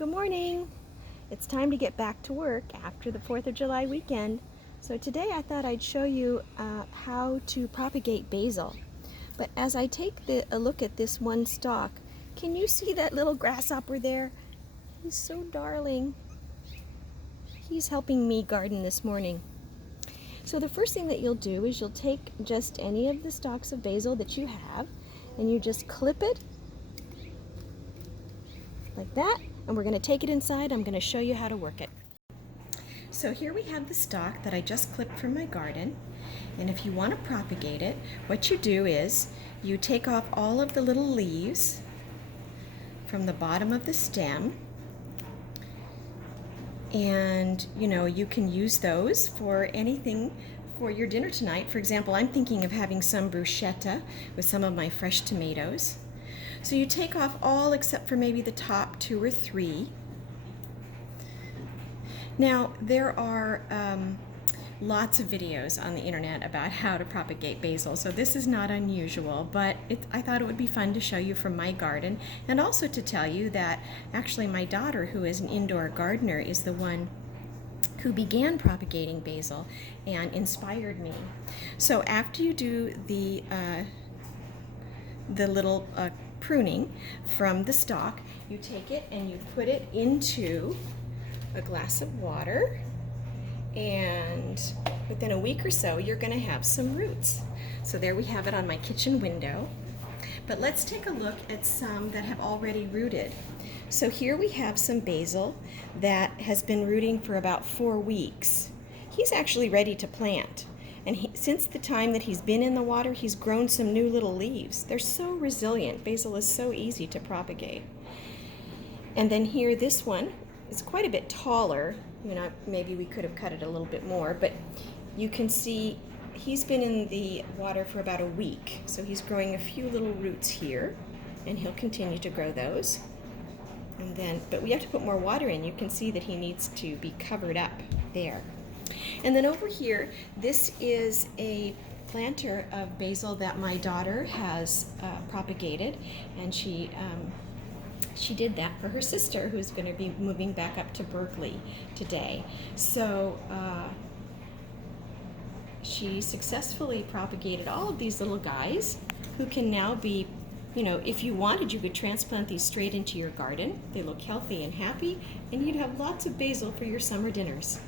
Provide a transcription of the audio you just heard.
Good morning. It's time to get back to work after the 4th of July weekend. So today I thought I'd show you how to propagate basil. But as I take a look at this one stalk, can you see that little grasshopper there? He's so darling. He's helping me garden this morning. So the first thing that you'll do is you'll take just any of the stalks of basil that you have and you just clip it like that, and we're going to take it inside. I'm going to show you how to work it. So here we have the stalk that I just clipped from my garden, and if you want to propagate it, what you do is you take off all of the little leaves from the bottom of the stem, and you can use those for anything for your dinner tonight. For example, I'm thinking of having some bruschetta with some of my fresh tomatoes. So you take off all except for maybe the top 2 or 3. Now there are lots of videos on the internet about how to propagate basil, so this is not unusual, but I thought it would be fun to show you from my garden, and also to tell you that actually my daughter, who is an indoor gardener, is the one who began propagating basil and inspired me. So after you do the little pruning from the stalk, you take it and you put it into a glass of water, and within a week or so you're going to have some roots. So there we have it on my kitchen window. But let's take a look at some that have already rooted. So here we have some basil that has been rooting for about 4 weeks. He's actually ready to plant. And since the time that he's been in the water, he's grown some new little leaves. They're so resilient. Basil is so easy to propagate. And then here, this one is quite a bit taller. Maybe we could have cut it a little bit more, but you can see he's been in the water for about a week. So he's growing a few little roots here, and he'll continue to grow those. But we have to put more water in. You can see that he needs to be covered up there. And then over here, this is a planter of basil that my daughter has propagated, and she did that for her sister, who's going to be moving back up to Berkeley today. So she successfully propagated all of these little guys who can now be, if you wanted, you could transplant these straight into your garden. They look healthy and happy, and you'd have lots of basil for your summer dinners.